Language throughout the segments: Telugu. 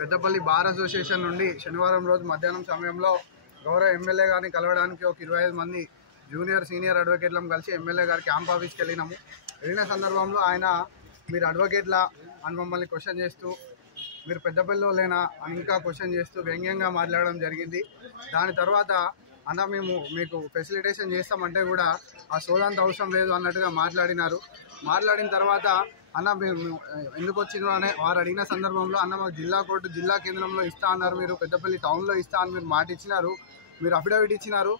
పెద్దపల్లి బార్ అసోసియేషన్ నుండి శనివారం రోజు మధ్యాహ్నం సమయంలో గౌరవ ఎమ్మెల్యే గారిని కలవడానికి ఒక 25 మంది జూనియర్ సీనియర్ అడ్వకేట్లను కలిసి ఎమ్మెల్యే గారి క్యాంప్ ఆఫీస్కి వెళ్ళిన సందర్భంలో ఆయన మీరు అడ్వకేట్లా అని మమ్మల్ని క్వశ్చన్ చేస్తూ మీరు పెద్దపల్లిలో లేనా అని ఇంకా క్వశ్చన్ చేస్తూ వ్యంగ్యంగా మాట్లాడడం జరిగింది. దాని తర్వాత అన్న మేము మీకు ఫెసిలిటేషన్ చేస్తామంటే కూడా ఆ సోదంత అవసరం లేదు అన్నట్టుగా మాట్లాడిన తర్వాత అన్న మేము ఎందుకు వచ్చిందో అని వారు అడిగిన సందర్భంలో అన్న మాకు జిల్లా కోర్టు జిల్లా కేంద్రంలో ఇస్తా అన్నారు, మీరు పెద్దపల్లి టౌన్లో ఇస్తా అని మీరు మాట ఇచ్చినారు, మీరు అఫిడవిట్ ఇచ్చినారు,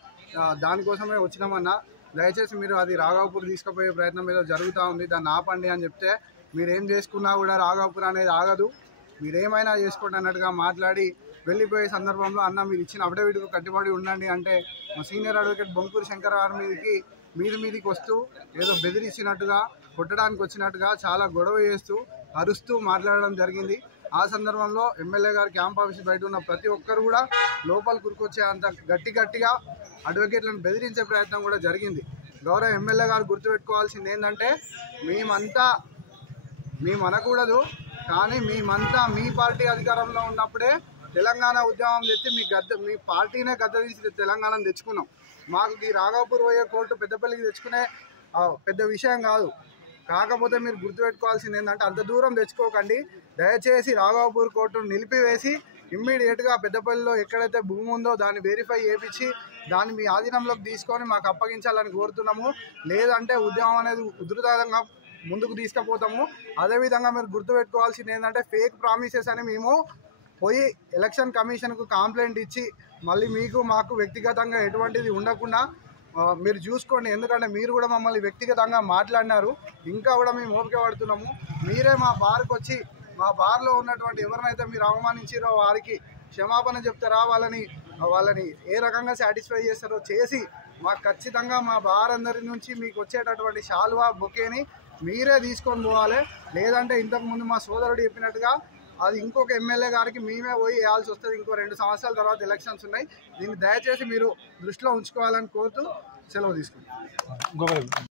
దానికోసమే వచ్చినామన్నా, దయచేసి మీరు అది రాఘవపూర్ తీసుకుపోయే ప్రయత్నం ఏదో జరుగుతూ ఉంది, దాన్ని ఆపండి అని చెప్తే మీరేం చేసుకున్నా కూడా రాఘవపూర్ అనేది ఆగదు, మీరేమైనా చేసుకోండి అన్నట్టుగా మాట్లాడి వెళ్ళిపోయే సందర్భంలో అన్న మీరు ఇచ్చిన అఫిడవిట్కు కట్టుబడి ఉండండి అంటే మా సీనియర్ అడ్వకేట్ బొంకూరు శంకర్ గారి మీదికి వస్తూ ఏదో బెదిరించినట్టుగా కొట్టడానికి వచ్చినట్టుగా చాలా గొడవ చేస్తూ అరుస్తూ మాట్లాడడం జరిగింది. ఆ సందర్భంలో ఎమ్మెల్యే గారి క్యాంప్ ఆఫీస్ బయట ఉన్న ప్రతి ఒక్కరు కూడా లోపల కురుకొచ్చే అంత గట్టిగా అడ్వకేట్లను బెదిరించే ప్రయత్నం కూడా జరిగింది. గౌరవ ఎమ్మెల్యే గారు గుర్తుపెట్టుకోవాల్సింది ఏంటంటే మేము అనకూడదు, కానీ మేమంతా మీ పార్టీ అధికారంలో ఉన్నప్పుడే తెలంగాణ ఉద్యమం తెచ్చి మీ పార్టీనే గద్ద తీసి తెలంగాణను తెచ్చుకున్నాం. మాకు ఈ రాఘవపూర్ పోయే కోర్టు పెద్దపల్లికి తెచ్చుకునే పెద్ద విషయం కాదు. కాకపోతే మీరు గుర్తుపెట్టుకోవాల్సింది ఏంటంటే అంత దూరం తెచ్చుకోకండి, దయచేసి రాఘవపూర్ కోర్టును నిలిపివేసి ఇమ్మీడియట్గా పెద్దపల్లిలో ఎక్కడైతే భూమి ఉందో దాన్ని వెరిఫై చేయించి దాన్ని మీ ఆధీనంలోకి తీసుకొని మాకు అప్పగించాలని కోరుతున్నాము. లేదంటే ఉద్యమం అనేది ఉధృతంగా ముందుకు తీసుకుపోతాము. అదేవిధంగా మీరు గుర్తుపెట్టుకోవాల్సింది ఏంటంటే ఫేక్ ప్రామిసెస్ అని మేము పోయి ఎలక్షన్ కమిషన్కు కంప్లైంట్ ఇచ్చి మళ్ళీ మీకు మాకు వ్యక్తిగతంగా ఎటువంటిది ఉండకుండా మీరు చూసుకోండి. ఎందుకంటే మీరు కూడా మమ్మల్ని వ్యక్తిగతంగా మాట్లాడినారు, ఇంకా కూడా మేము ఓపిక పడుతున్నాము. మీరే మా బార్కి వచ్చి మా బార్లో ఉన్నటువంటి ఎవరినైతే మీరు అవమానించారో వారికి క్షమాపణ చెప్తారా, వాళ్ళని ఏ రకంగా సాటిస్ఫై చేస్తారో చేసి మాకు ఖచ్చితంగా మా బార్ అందరి నుంచి మీకు వచ్చేటటువంటి శాల్వా బొకేని మీరే తీసుకొని పోవాలి. లేదంటే ఇంతకుముందు మా సోదరుడు చెప్పినట్టుగా అది ఇంకొక ఎమ్మెల్యే గారికి మేమే పోయి వేయాల్సి వస్తుంది. ఇంకో 2 సంవత్సరాల తర్వాత ఎలక్షన్స్ ఉన్నాయి. దీన్ని దయచేసి మీరు దృష్టిలో ఉంచుకోవాలని కోరుతూ సెలవు తీసుకుంటాం.